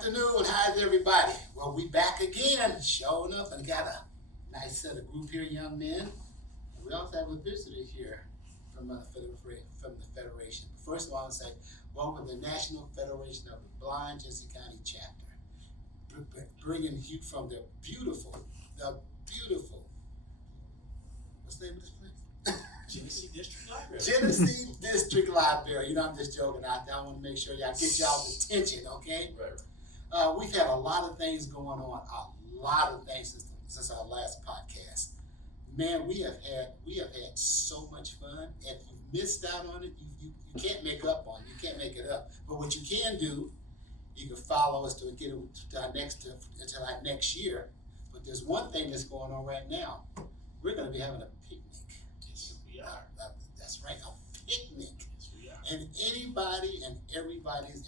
afternoon. How's everybody? Well, we back again, showing up, and got a nice set of group here, young men. And we also have a visitor here from the Federation. First of all, I want to say, welcome to the National Federation of the Blind, Genesee County Chapter, bringing you from the beautiful, what's the name of this place? Genesee District Library. Genesee District Library. You know, I'm just joking out there. I want to make sure y'all get y'all's attention, okay? Right. We've had a lot of things going on, a lot of things since our last podcast. Man, we have had so much fun. And if you missed out on it, you can't make up on it. You can't make it up. But what you can do, you can follow us to get until our next year. But there's one thing that's going on right now. We're going to be having a picnic. Yes, we are. That's right, a picnic. Yes, we are. And anybody and everybody's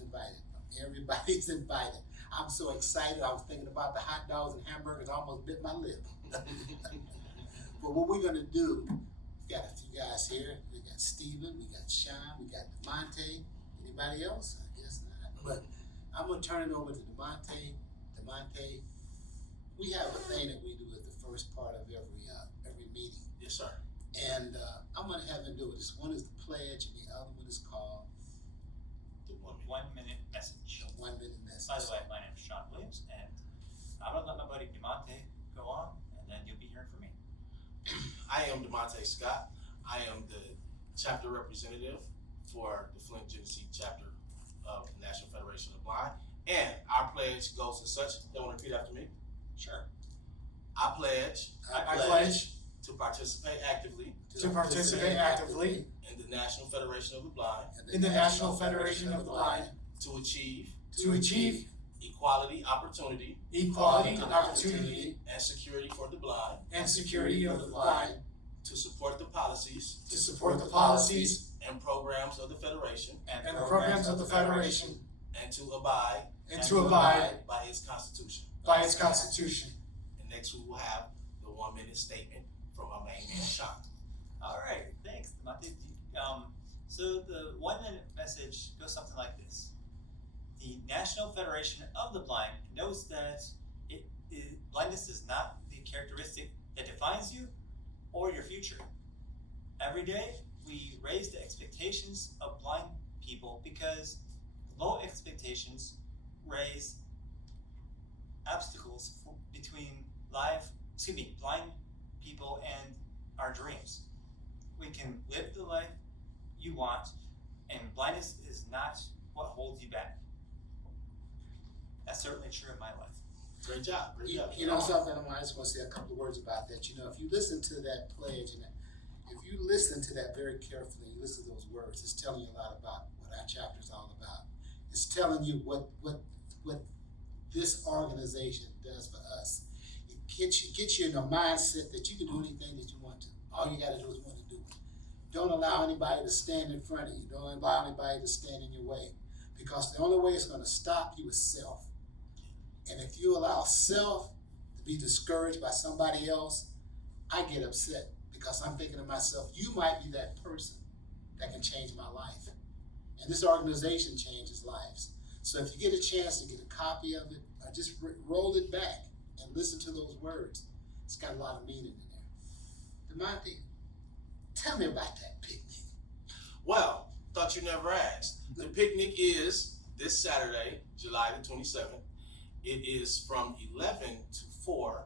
invited. Everybody's invited. I'm so excited. I was thinking about the hot dogs and hamburgers. I almost bit my lip. But what we're gonna do, we got a few guys here. We got Steven, we got Sean, we got DeMonte. Anybody else? I guess not. But I'm gonna turn it over to DeMonte. DeMonte, we have a thing that we do at the first part of every meeting. Yes, sir. And I'm gonna have him do it. This one is the pledge, and the other one is called The 1 minute message. the 1 minute message. By the way, my name is Sean Williams, and I'm gonna let my buddy DeMonte go on, and then you'll be hearing from me. I am DeMonte Scott. I am the chapter representative for the Flint, Genesee chapter of the National Federation of the Blind. And our pledge goes as such. You want to repeat after me? Sure. I pledge I pledge to participate actively to participate actively in the National Federation of the Blind, in the National Federation of the Blind to achieve equality, opportunity, and security for the blind, security of the blind, to support the policies to support the policies and programs of the Federation, and the programs of the Federation, and to abide and to abide by its Constitution. by its Constitution. And next we will have the 1 minute statement from our main man, Sean. All right, thanks, DeMonte. So the 1 minute message goes something like this. The National Federation of the Blind knows that blindness is not the characteristic that defines you or your future. Every day, we raise the expectations of blind people because low expectations raise obstacles between blind people and our dreams. We can live the life you want, and blindness is not what holds you back. That's certainly true in my life. Great job. You know something, I just want to say a couple of words about that. You know, if you listen to that pledge, and if you listen to that very carefully, you listen to those words, it's telling you a lot about what our chapter is all about. It's telling you what this organization does for us. It gets you in a mindset that you can do anything that you want to. All you got to do is want to do it. Don't allow anybody to stand in front of you. Don't allow anybody to stand in your way. Because the only way it's going to stop you is self. And if you allow self to be discouraged by somebody else, I get upset because I'm thinking to myself, you might be that person that can change my life. And this organization changes lives. So if you get a chance to get a copy of it, or just roll it back and listen to those words, it's got a lot of meaning in there. DeMonte, tell me about that picnic. Well, thought you never asked. The picnic is this Saturday, July the 27th. It is from 11 to 4.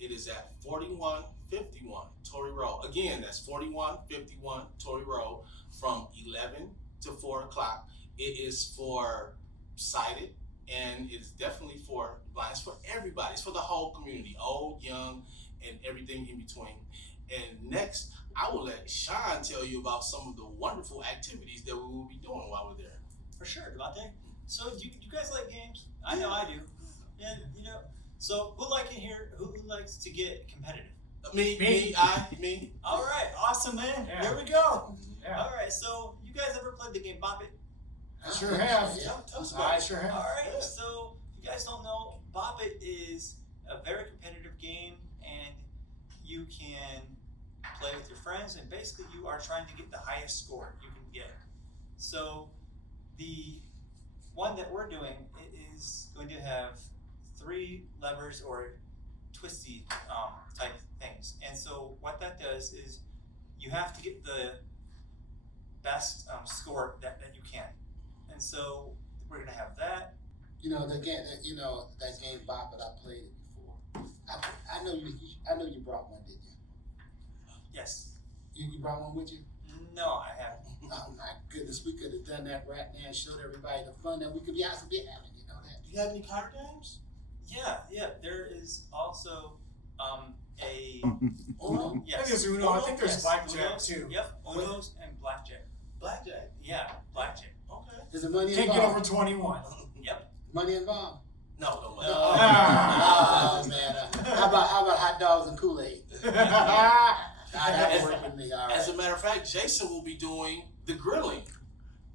It is at 4151 Torrey Rd. Again, that's 4151 Torrey Rd from 11 to 4 o'clock. It is for sighted, and it's definitely for blind. It's for everybody. It's for the whole community, old, young, and everything in between. And next, I will let Sean tell you about some of the wonderful activities that we will be doing while we're there. For sure, DeMonte. So do you guys like games? I know I do. And so who likes to get competitive? Me. All right, awesome, man. Yeah. Here we go. Yeah. All right, so you guys ever played the game Bop It? I sure have. Yeah, tell us about I it. sure have. All right, Yeah. so if you guys don't know, Bop It is a very competitive game, and you can play with your friends, and basically you are trying to get the highest score you can get. So the one that we're doing is going to have 3 levers or twisty type things. And so what that does is you have to get the best score that you can. And so we're gonna have that. You know, that game Bop It, I played it before. I know you brought one, didn't you? Yes. You brought one with you? No, I haven't. Oh my goodness, we could have done that right now and showed everybody the fun that we could be having, you know that? Do you have any card games? Yeah, there is also a Uno? yes. I think there's Uno. I think there's Yes. blackjack Unos, too. Yep, Unos and blackjack. Blackjack. Yeah, blackjack. Okay. Is there money Can't get involved? over 21. Yep. Money involved? No, don't mind. No. Oh man, how about hot dogs and Kool-Aid? That would work with me, all As right. a matter of fact, Jason will be doing the grilling.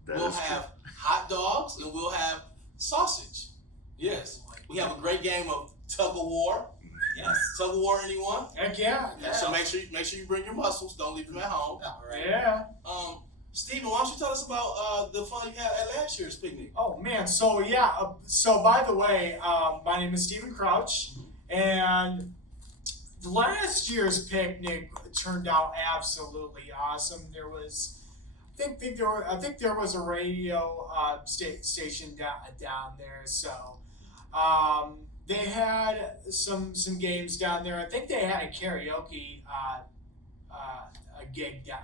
That We'll is true. have hot dogs and we'll have sausage. Yes. We have a great game of tug of war. Yes. Tug of war, anyone? Heck yeah. So make sure you bring your muscles. Don't leave them at home. All right. Yeah. Steven, why don't you tell us about the fun you had at last year's picnic? Oh man. So yeah. So by the way, my name is Stephen Crouch, and last year's picnic turned out absolutely awesome. There was, I think there was a radio station down there. So they had some games down there. I think they had a karaoke a gig down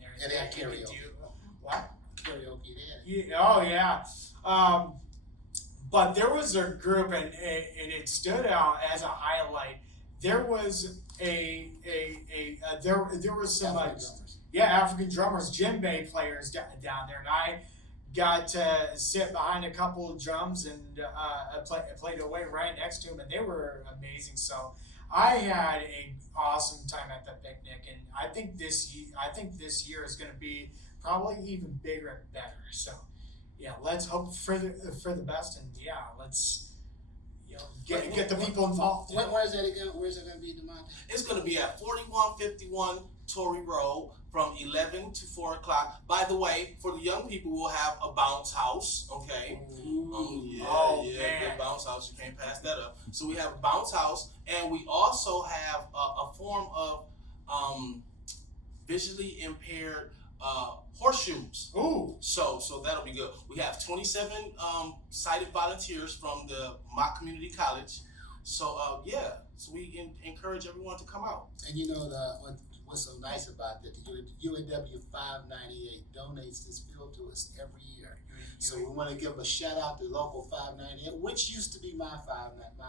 there. Yeah, they had that you could karaoke. do. What? Karaoke there. Yeah, oh yeah. But there was a group, and it stood out as a highlight. There was there was some African drummers. African drummers, djembe players down there, and I got to sit behind a couple of drums and played away right next to them, and they were amazing. So I had an awesome time at the picnic, and I think this year is going to be probably even bigger and better. So yeah, let's hope for the best, and yeah, let's get the people involved. Where's that again? Where's it going to be, DeMonte? It's going to be at 4151 Torrey Road from 11 to 4 o'clock. By the way, for the young people, we'll have a bounce house, okay? Man. The bounce house, you can't pass that up. So we have a bounce house, and we also have a form of visually impaired horseshoes. Ooh. So that'll be good. We have 27 sighted volunteers from the Mock Community College. So so we encourage everyone to come out. And you know what's so nice about that? The UAW 598 donates this field to us every year. So we want to give a shout out to Local 598, which used to be my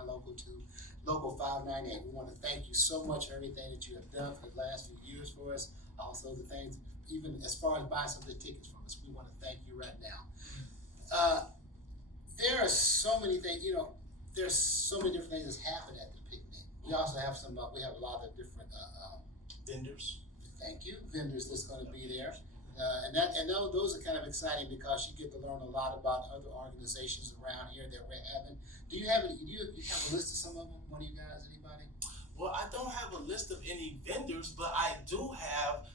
local too, Local 598. We want to thank you so much for everything that you have done for the last few years for us. Also the things, even as far as buying some of the tickets from us, we want to thank you right now. There are so many things, there's so many different things that's happened at the picnic. We also have we have a lot of different, Vendors. thank you, vendors that's going to be there. Those are kind of exciting because you get to learn a lot about other organizations around here that we're having. Do you have a list of some of them? One of you guys, anybody? Well, I don't have a list of any vendors, but I do have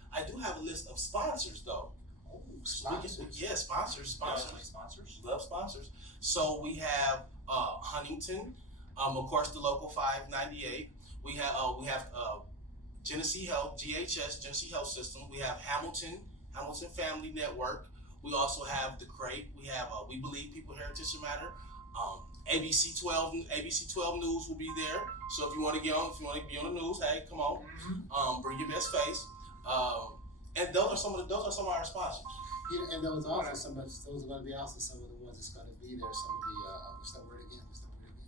a list of sponsors though. Oh, sponsors. Sponsors. Sponsors. Love sponsors. So we have Huntington, of course the Local 598. We have Genesee Health, GHS, Genesee Health System. We have Hamilton Family Network. We also have the Crate. We have We Believe People Heritage Should Matter. ABC 12 News will be there. So if you want to be on the news, hey, come on. Bring your best face. And those are some of our sponsors. And those are going to be also some of the ones that's going to be there. Some of the what's that word again?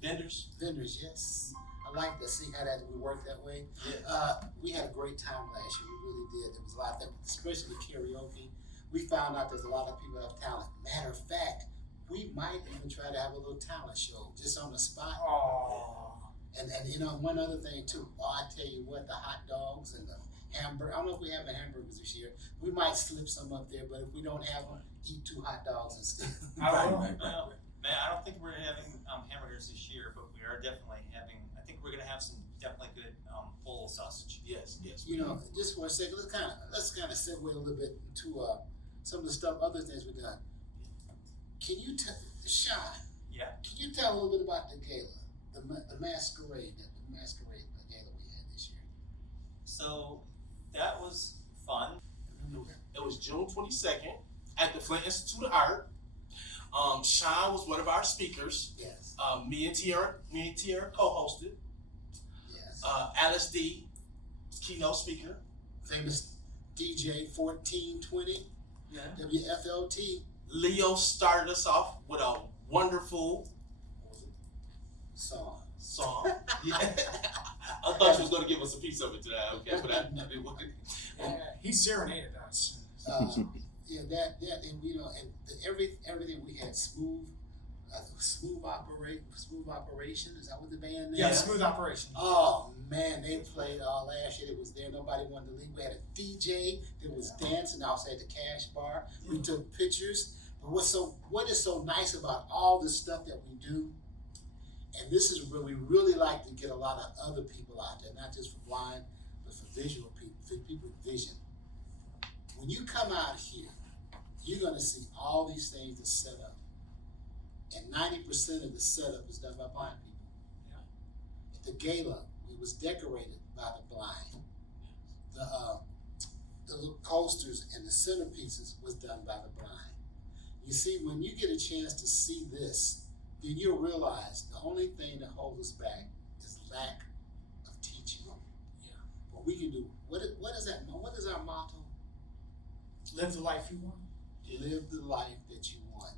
Vendors. Vendors, yes. I like to see how that we work that way. Yeah. We had a great time last year. We really did. There was a lot of, especially karaoke. We found out there's a lot of people that have talent. Matter of fact, we might even try to have a little talent show just on the spot. Oh. And one other thing too. Oh, I tell you what, the hot dogs and the hamburger. I don't know if we have the hamburgers this year. We might slip some up there, but if we don't have them, eat 2 hot dogs instead. Man, I don't think we're having hamburgers this year, but we are definitely having. I think we're gonna have some definitely good full sausage. Yes. Just for a second, let's kind of segue a little bit into some of the other things we've done. Can you Sean? Yeah. Can you tell a little bit about the gala, the masquerade gala we had this year? So that was fun. It was June 22nd at the Flint Institute of Art. Sean was one of our speakers. Yes. Me and Tierra co-hosted. Yes. Alice D, keynote speaker. Famous DJ 1420. Yeah. WFLT. Leo started us off with a wonderful Song. song. Yeah. I thought you was gonna give us a piece of it today. Okay, but I didn't want it. He serenaded us. Yeah, that, and and everything we had smooth operation. Is that what the band name? Yeah, smooth operation. Oh man, they played all last year. It was there. Nobody wanted to leave. We had a DJ that was dancing outside the cash bar. We took pictures. But what is so nice about all the stuff that we do, and this is where we really like to get a lot of other people out there, not just for blind, but for visual people, for people with vision. When you come out here, you're gonna see all these things that's set up. And 90% of the setup is done by blind people. Yeah. The gala, it was decorated by the blind. The little coasters and the centerpieces was done by the blind. You see, when you get a chance to see this, then you'll realize the only thing that holds us back is lack of teaching. Yeah. But we can do. What is that? What is our motto? Live the life you want. Live the life that you want.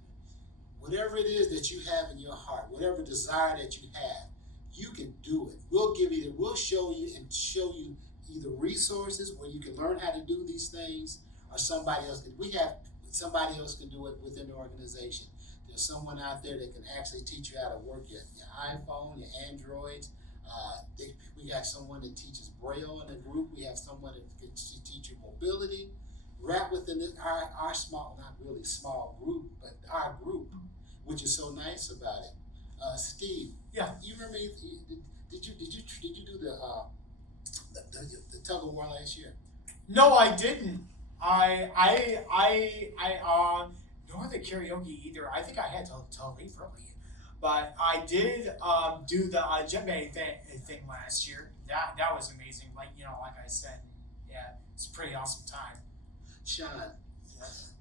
Whatever it is that you have in your heart, whatever desire that you have, you can do it. We'll show you either resources where you can learn how to do these things, or somebody else can do it within the organization. There's someone out there that can actually teach you how to work your iPhone, your Androids. We got someone that teaches Braille in the group. We have someone that can teach you mobility. Right within our small, not really small group, but our group, which is so nice about it. Steve, Yeah. you remember? Did you do the tug of war last year? No, I didn't. Nor the karaoke either. I think I had to leave early, but I did do the djembe thing last year. That was amazing. Like I said, yeah, it's a pretty awesome time. Sean, Yes.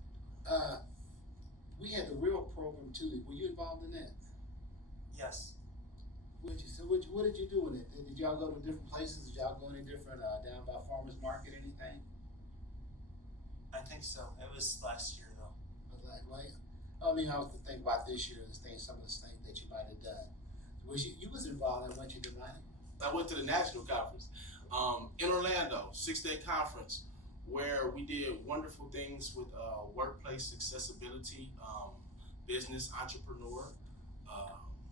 we had the real program too. Were you involved in that? Yes. What did you do in it? Did y'all go to different places? Did y'all go any different down by Farmers Market, anything? I think so. It was last year though. I mean, I was to think about this year, some of the things that you might have done. You was involved in what you did, right? I went to the national conference in Orlando, 6-day conference, where we did wonderful things with workplace accessibility, business entrepreneur.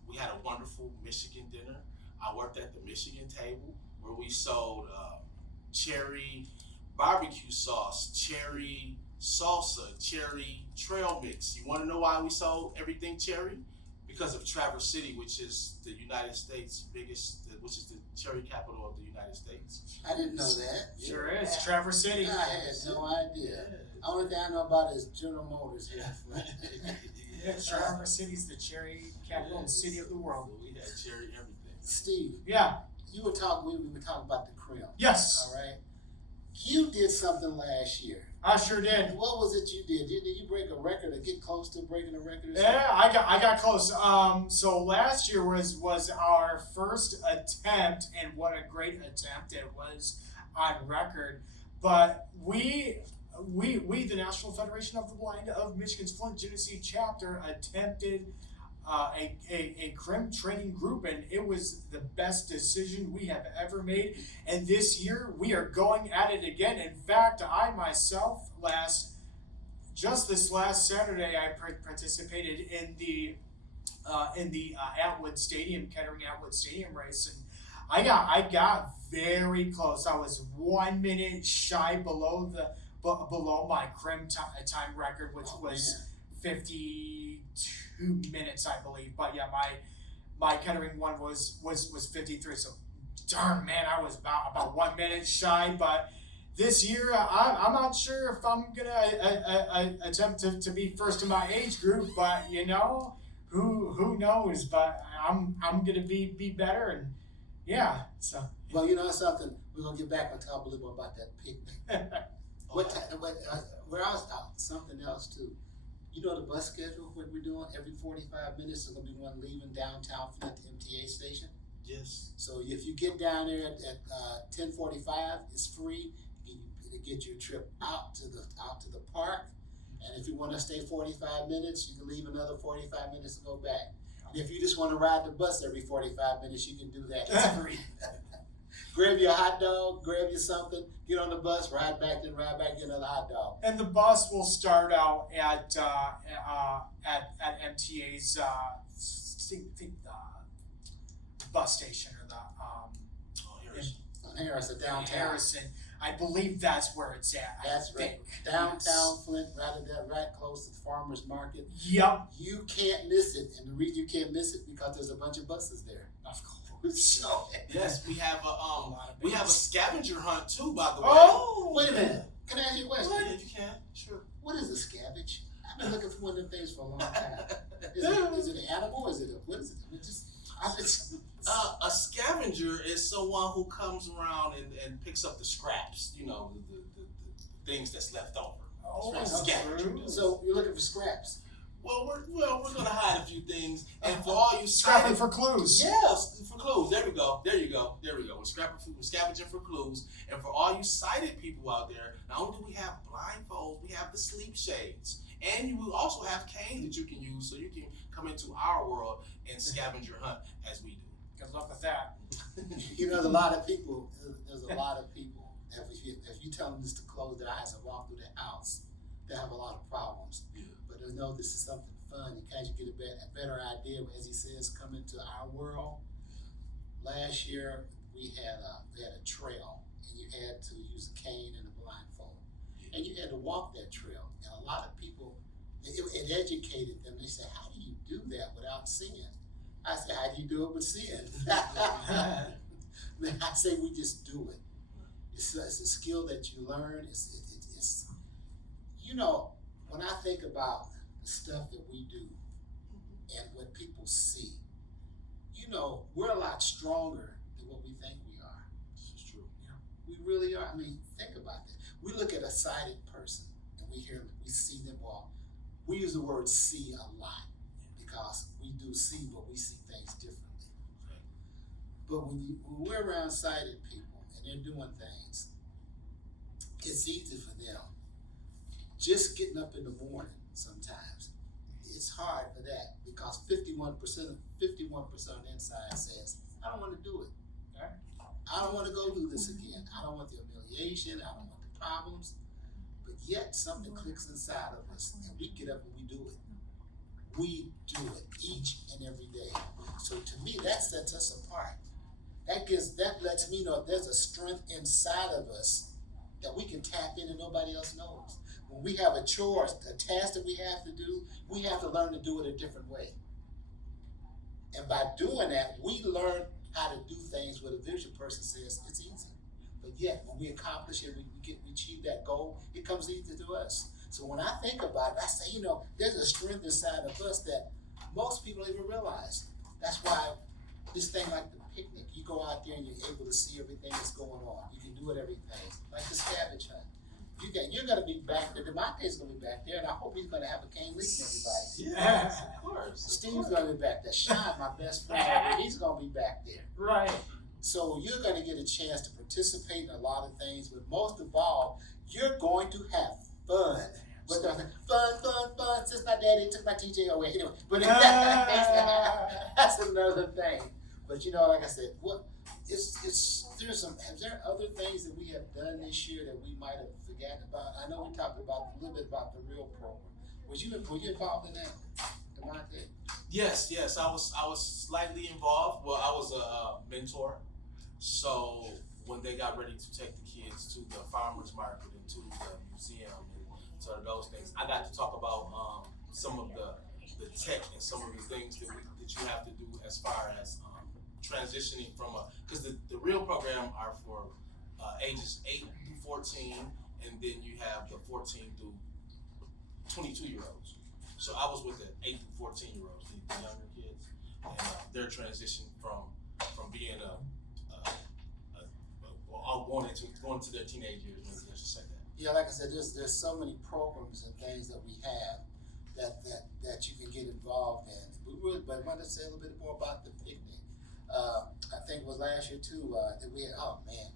We had a wonderful Michigan dinner. I worked at the Michigan table where we sold cherry barbecue sauce, cherry salsa, cherry trail mix. You want to know why we sold everything cherry? Because of Traverse City, which is the United States which is the cherry capital of the United States. I didn't know that. Sure is. Traverse City. I had no idea. Only thing I know about is General Motors here. Yeah, Traverse City's the cherry capital city of the world. So we had cherry everything. Steve, Yeah. we were talking about the Crim. Yes. All right. You did something last year. I sure did. What was it you did? Did you break a record or get close to breaking a record or something? Yeah, I got close. So last year was our first attempt, and what a great attempt it was on record. But we, the National Federation of the Blind of Michigan's Flint, Genesee chapter, attempted a crim training group, and it was the best decision we have ever made. And this year we are going at it again. In fact, I myself this last Saturday I participated in the Atwood Stadium, Kettering Atwood Stadium race, and I got very close. I was 1 minute shy below my crim time record, which was 52 minutes, I believe. But yeah, my Kettering one was 53. So darn man, I was about 1 minute shy. But this year, I'm not sure if I'm gonna attempt to be first in my age group. But who knows? But I'm gonna be better, and yeah. So Well, you know something, we're gonna get back and talk a little bit about that picnic. Where I was something else too. You know the bus schedule, what we're doing, every 45 minutes there's gonna be one leaving downtown Flint MTA station. Yes. So if you get down there at 10:45, it's free to get your trip out to the park. And if you want to stay 45 minutes, you can leave another 45 minutes to go back. And if you just want to ride the bus every 45 minutes, you can do that. It's free. Grab your hot dog, grab you something, get on the bus, ride back, then ride back, get another hot dog. and the bus will start out at MTA's bus station or the Harrison, downtown. Harrison. I believe that's where it's at. That's I right. think. Downtown Flint, right close to the farmer's market. Yep. You can't miss it. And the reason you can't miss it because there's a bunch of buses there. Of course. So, Yes, we have a scavenger hunt too, by the way. Oh, wait a minute. Can I ask you a question? If you can, sure. What is a scabbage? I've been looking for one of them things for a long time. Is it an animal? What is it? I mean, A scavenger is someone who comes around and picks up the scraps, you know, the things that's left over. Oh, That's what a scavenger true. does. so you're looking for scraps. Well, we're gonna hide a few things, and for all you Scrapping sighted, for clues. yes, for clues. There you go. We're scavenging for clues, and for all you sighted people out there, not only do we have blindfolds, we have the sleep shades, and you will also have canes that you can use, so you can come into our world and scavenger hunt as we do. Good luck with that. You know, there's a lot of people. If you tell them just to close their eyes and walk through the house, they have a lot of problems. Yeah. But they know this is something fun. You kind of get a better idea, as he says, come into our world. Last year we had a trail, and you had to use a cane and a blindfold, and you had to walk that trail. And a lot of people, it educated them. They said, "How do you do that without seeing?" I said, "How do you do it with seeing?" I say we just do it. It's a skill that you learn. It's you know, when I think about the stuff that we do and what people see, you know, we're a lot stronger than what we think we are. This is true. We really are. I mean, think about this. We look at a sighted person and we see them walk. We use the word see a lot because we do see, but we see things differently. But when we're around sighted people and they're doing things, it's easy for them. Just getting up in the morning sometimes, it's hard for that because 51% of the inside says, "I don't want to do it. I don't want to go through this again. I don't want the humiliation. I don't want the problems." But yet something clicks inside of us and we get up and we do it. We do it each and every day. So to me, that sets us apart. That lets me know there's a strength inside of us that we can tap in and nobody else knows. When we have a chore, a task that we have to do, we have to learn to do it a different way. And by doing that, we learn how to do things where the visual person says it's easy. But yet, when we accomplish it, we achieve that goal, it comes easy to us. So when I think about it, I say, you know, there's a strength inside of us that most people don't even realize. That's why this thing like the picnic, you go out there and you're able to see everything that's going on. You can do it everything. Like the scavenge hunt. You're gonna be back there. DeMonte's gonna be back there, and I hope he's gonna have a cane leading everybody. Yes, of course. Steve's gonna be back there. Sean, my best friend, he's gonna be back there. Right. So you're gonna get a chance to participate in a lot of things, but most of all, you're going to have fun. But fun. Since my daddy took my TJ away, anyway. But that's another thing. But you know, like I said, Have there other things that we have done this year that we might have forgotten about? I know we talked about a little bit about the real program. Were you involved in that, DeMonte? Yes, I was slightly involved. Well, I was a mentor. So when they got ready to take the kids to the farmers market and to the museum and to those things, I got to talk about some of the tech and some of the things that you have to do as far as transitioning from because the real program are for ages 8 through 14, and then you have the 14 through 22 year olds. So I was with the 8 to 14-year-olds, the younger kids, and their transition from being going to their teenage years. Let's just say that. Yeah, like I said, there's so many programs and things that we have that you can get involved in. But I wanted to say a little bit more about the picnic. I think it was last year too. That we had. Oh man,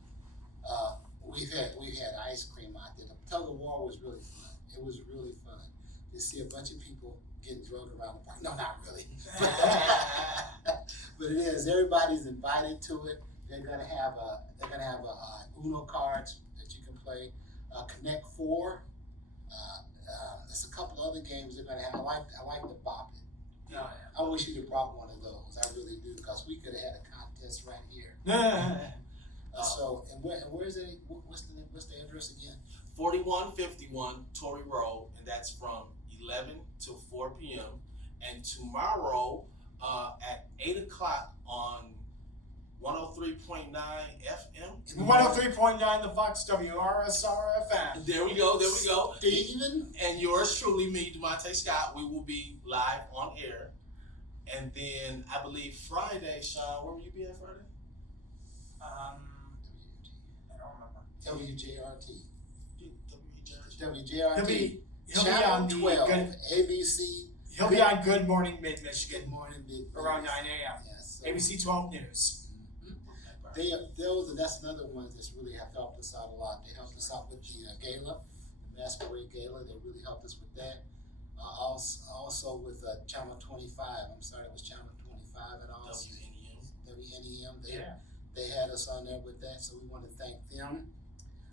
we've had ice cream out there. The tug of war was really fun. It was really fun to see a bunch of people getting drugged around the park. No, not really. But it is. Everybody's invited to it. They're gonna have Uno cards that you can play. Connect Four. There's a couple other games they're gonna have. I like the Bop It. Oh, yeah. I wish you'd have brought one of those. I really do, because we could have had a contest right here. So, where's it? What's the address again? 4151 Torrey Rd, and that's from 11 to 4 p.m. And tomorrow at 8 o'clock on 103.9 FM. 103.9 the Fox WRSR FM. There we go. Steven? And yours truly, me, DeMonte Scott. We will be live on air. And then I believe Friday, Sean, where will you be at Friday? I don't remember. WJRT. He'll WJRT. be on Channel the 12. Good, ABC. he'll be on Good Morning Mid-Michigan Good morning, big around 9 a.m. Yes. ABC 12 News. That's another one that's really have helped us out a lot. They helped us out with the gala, the Masquerade Gala. They really helped us with that. Also with Channel 25. I'm sorry, it was Channel 25 and also WNEM. They had us on there with that, so we want to thank them.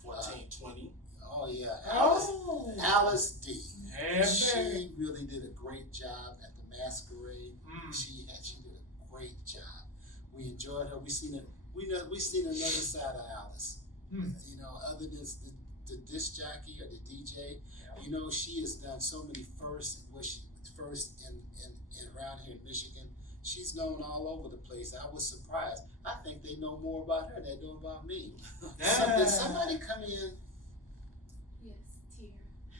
1420. Oh yeah, Oh. Alice D. Yeah, She really did a great job at the Masquerade. Mm. She did a great job. We enjoyed her. We seen another side of Alice. Hmm. You know, other than the disc jockey or the DJ, you know, she has done so many firsts in around here in Michigan. She's known all over the place. I was surprised. I think they know more about her than they know about me. Did somebody come in? Yes, Tier.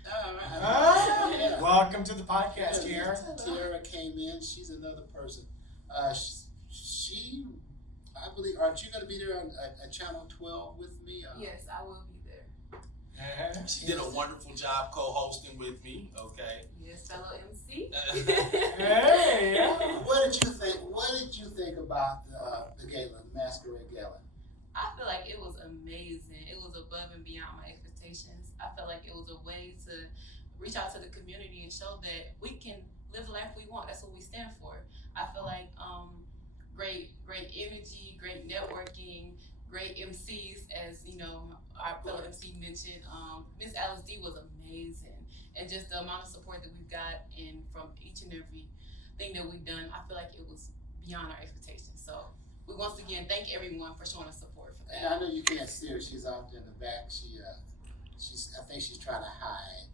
Yeah. Welcome to the podcast, Yeah, here. Tiara came in. She's another person. I believe, aren't you going to be there on Channel 12 with me? Yes, I will be there. She did a wonderful job co-hosting with me. Okay. Yes, fellow MC. Hey, yeah. What did you think about the gala, the Masquerade Gala? I feel like it was amazing. It was above and beyond my expectations. I felt like it was a way to reach out to the community and show that we can live the life we want. That's what we stand for. I feel like great energy, great networking, great MCs, as you know, our fellow MC mentioned. Miss Alice D was amazing, and just the amount of support that we've got in from each and every thing that we've done, I feel like it was beyond our expectations. So we once again thank everyone for showing us support for And that. I know you can't see her. She's out there in the back. I think she's trying to hide.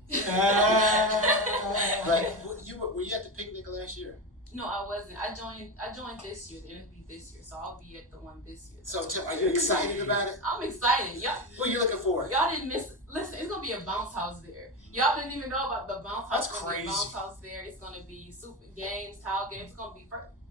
But were you at the picnic last year? No, I wasn't. I joined this year, the NFB this year, so I'll be at the one this year. So are you excited about it? I'm excited. What are you looking for? Y'all didn't miss. Listen, it's gonna be a bounce house there. Y'all didn't even know about the bounce house. That's It's gonna be a crazy. bounce house there. It's gonna be super games, tile games. It's gonna be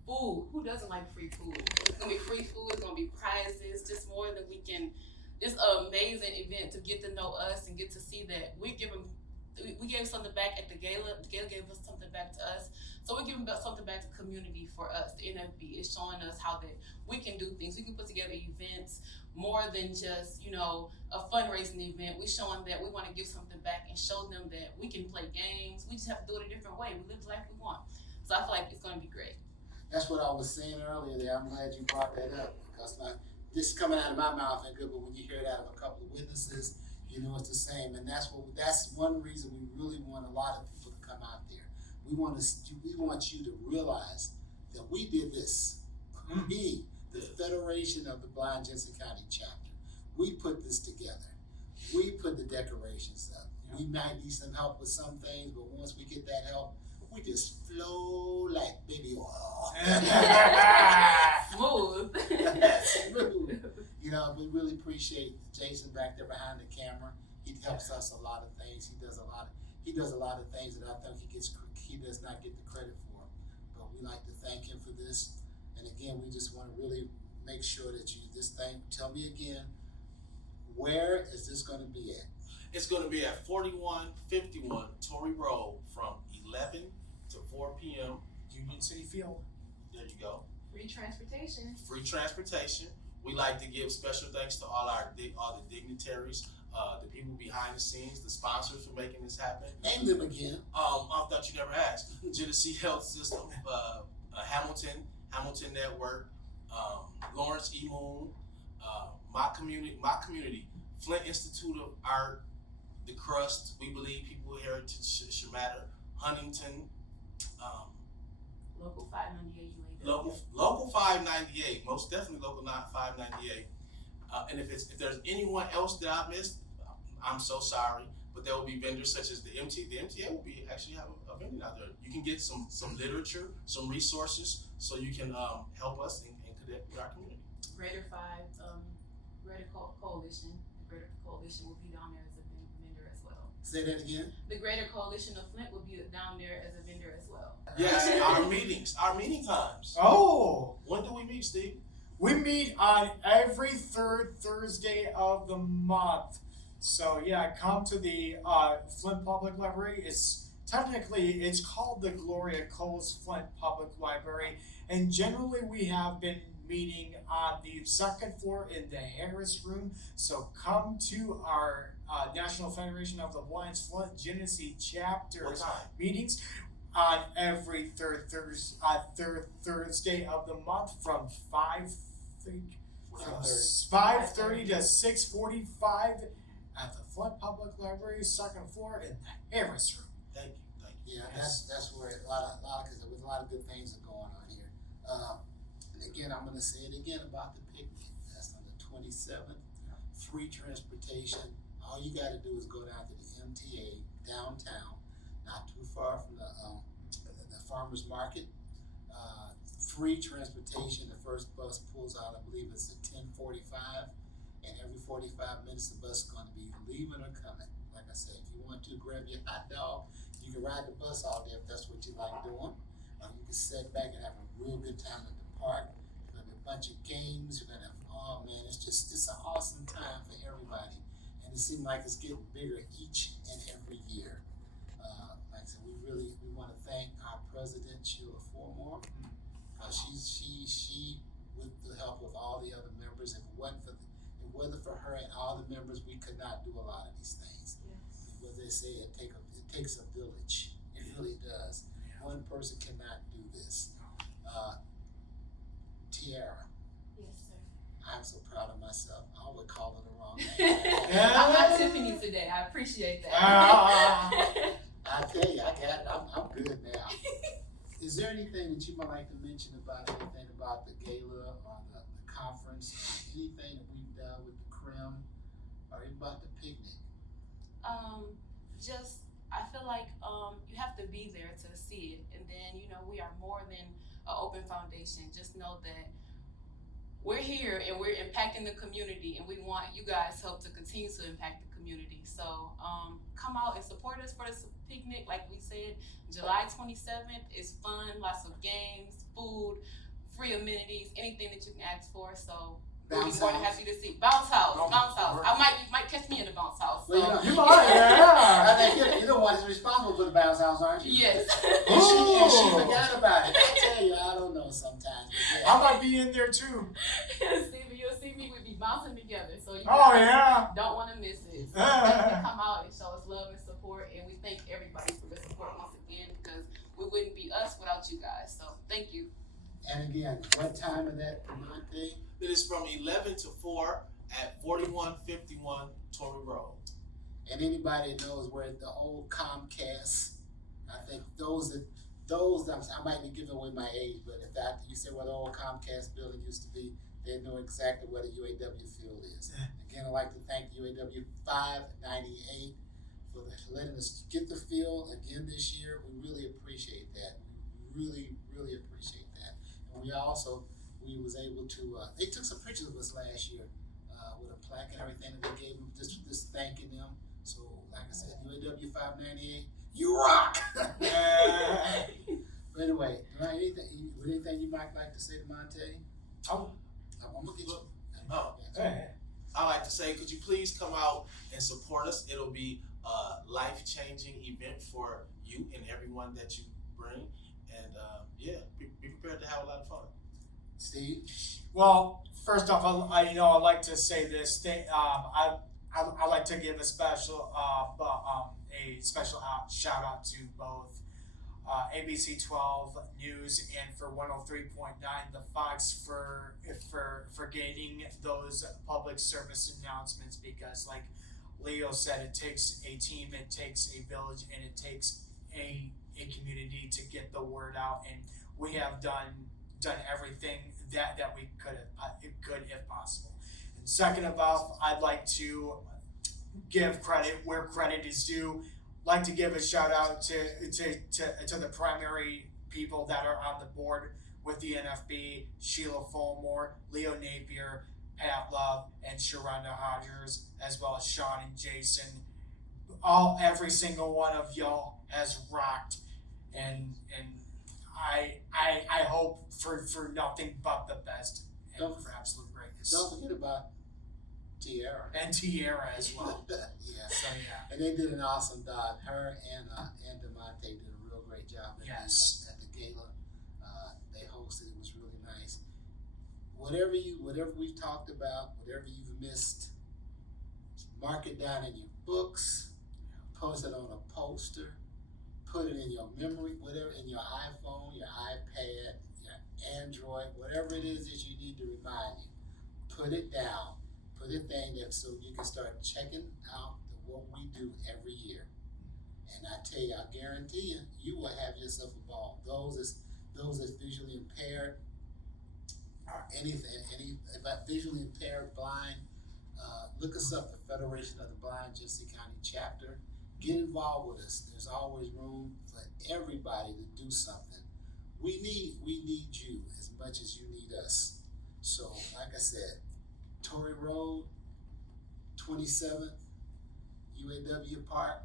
food. Who doesn't like free food? It's gonna be free food. It's gonna be prizes. Just more than we can. It's an amazing event to get to know us and get to see that we gave something back at the gala. The gala gave us something back to us. So we're giving something back to the community for us. The NFB is showing us how that we can do things. We can put together events more than just, you know, a fundraising event. We're showing that we want to give something back and show them that we can play games. We just have to do it a different way. We live the life we want. So I feel like it's going to be great. That's what I was saying earlier there. I'm glad you brought that up, because this is coming out of my mouth ain't good, but when you hear it out of a couple of witnesses, you know it's the same. And that's one reason we really want a lot of people to come out there. We want you to realize that we did this. We, the Federation of the Blind Jensen County Chapter, we put this together. We put the decorations up. We might need some help with some things, but once we get that help, we just flow like baby oil. Smooth. Smooth. You know, we really appreciate Jason back there behind the camera. He helps us a lot of things. He does a lot of things that I think he he does not get the credit for. But we like to thank him for this. And again, we just want to really make sure that you tell me again, where is this going to be at? It's going to be at 4151 Torrey Road from 11 to 4 p.m. Union City Field. There you go. Free transportation. Free transportation. We like to give special thanks to all the dignitaries, the people behind the scenes, the sponsors for making this happen. Name them again. I thought you never asked. Genesee Health System, Hamilton Network, Lawrence E. Moon, my community, Flint Institute of Art, The Crust, We Believe People Heritage should matter, Huntington, Local 598 Local 598, most definitely Local 598. And if there's anyone else that I missed, I'm so sorry. But there will be vendors such as the MTA. The MTA will be actually have a vendor out there. You can get some literature, some resources, so you can help us and connect with our community. Greater Coalition. The Greater Coalition will be down there as a vendor as well. Say that again. The Greater Coalition of Flint will be down there as a vendor as well. Yes, our meeting times. Oh, When do we meet, Steve? we meet on every third Thursday of the month. So yeah, come to the Flint Public Library. It's called the Gloria Coles Flint Public Library, and generally we have been meeting on the second floor in the Harris Room. So come to our National Federation of the Blind's Flint Genesee What chapters time? meetings on every third Thursday of the month from 5:30 to 6:45 at the Flint Public Library, second floor in the Harris Room. Thank you. Yeah, that's where a lot of good things are going on here. And again, I'm going to say it again about the picnic. That's on the 27th. Free transportation. All you got to do is go down to the MTA downtown, not too far from the farmers market. Free transportation. The first bus pulls out, I believe it's at 10:45, and every 45 minutes the bus is going to be leaving or coming. Like I said, if you want to grab your hot dog, you can ride the bus all day if that's what you like doing. You can sit back and have a real good time at the park. There's gonna be a bunch of games. You're gonna have, oh man, it's an awesome time for everybody. And it seems like it's getting bigger each and every year. Like I said, we want to thank our president, Sheila Formore. She with the help of all the other members, if it wasn't for her and all the members, we could not do a lot of these things. Yes. Because they say it takes a village. It really does. One person cannot do this. Tiara, Yes, sir. I'm so proud of myself. I always call her the wrong name. I'm not Tiffany today. I appreciate that. I tell you, I got it. I'm good now. Is there anything that you might like to mention about anything about the gala or the conference, anything that we've done with the CRIM, or even about the picnic? I feel like you have to be there to see it, and then we are more than an open foundation. Just know that we're here and we're impacting the community, and we want you guys' help to continue to impact the community. So come out and support us for this picnic. Like we said, July 27th is fun, lots of games, food, free amenities, anything that you can ask for. So we'll be more than happy to see. Bounce house. You might catch me in the bounce house. So. Well, You might, yeah. I think you're the one that's responsible for the bounce house, aren't you? Yes. And she forgot about it. I tell you, I don't know sometimes. But yeah. I might be in there too. Stevie, you'll see me. We'll be bouncing together. So you Oh guys yeah. don't want to miss it. So definitely come out and show us love and support. And we thank everybody for the support once again, because we wouldn't be us without you guys. So thank you. And again, what time is that, Monte? It is from 11 to 4 at 4151 Torrey Road. And anybody that knows where the old COMTACT, I think I might be giving away my age, but if you say where the old COMTACT building used to be, they know exactly where the UAW field is. Again, I'd like to thank UAW 598 for letting us get the field again this year. We really appreciate that. We really, really appreciate that. And we was able to, they took some pictures of us last year with a plaque and everything that they gave them, just thanking them. So, like I said, UAW 598, You rock. Yeah. But anyway, anything you might like to say to Monte? Oh, I'm gonna get you. Oh. hey. I like to say, could you please come out and support us? It'll be a life-changing event for you and everyone that you bring. And yeah, be prepared to have a lot of fun. Steve? Well, first off, I like to say this. I like to give a special shout out to both ABC 12 News and for 103.9 The Fox for getting those public service announcements, because like Leo said, it takes a team, it takes a village, and it takes a community to get the word out, and we have done everything that we could if possible. And second of all, I'd like to give credit where credit is due. Like to give a shout out to the primary people that are on the board with the NFB: Sheila Fulmore, Leo Napier, Pat Love, and Sharonda Hodgers, as well as Sean and Jason. Every single one of y'all has rocked, and I hope for nothing but the best and for absolute greatness. Don't forget about Tierra. And Tierra as well. Yeah. So yeah. And they did an awesome job. Her and DeMonte did a real great job at Yes. at the gala. They hosted. It was really nice. Whatever we've talked about, whatever you've missed, mark it down in your books, post it on a poster, put it in your memory, whatever, in your iPhone, your iPad, your Android, whatever it is that you need to remind you. Put it down. Put a thing that so you can start checking out what we do every year. And I tell you, I guarantee you will have yourself a ball. Those that's visually impaired, or any visually impaired, blind, look us up, the Federation of the Blind, Genesee County Chapter. Get involved with us. There's always room for everybody to do something. We need you as much as you need us. So, like I said, Torrey Rd, 27th, UAW Park.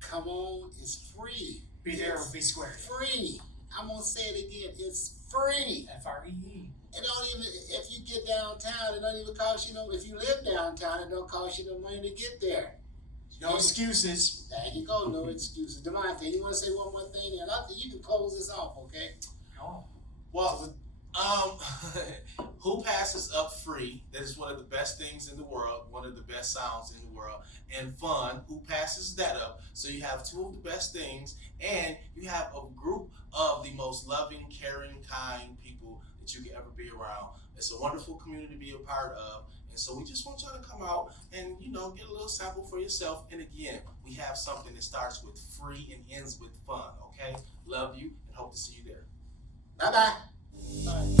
Come on, it's free. Be there or It's be square. free. I'm gonna say it again. It's free. FREE. It don't even, if you get downtown, it don't even cost you no. If you live downtown, it don't cost you no money to get there. No excuses. There you go. No excuses. DeMonte, you want to say one more thing, and after you can close this off, okay? Oh. Well, who passes up free? That is one of the best things in the world, one of the best sounds in the world, and fun. Who passes that up? So you have two of the best things, and you have a group of the most loving, caring, kind people that you can ever be around. It's a wonderful community to be a part of. And so we just want y'all to come out and, get a little sample for yourself. And again, we have something that starts with free and ends with fun, okay? Love you and hope to see you there. Bye-bye. Bye.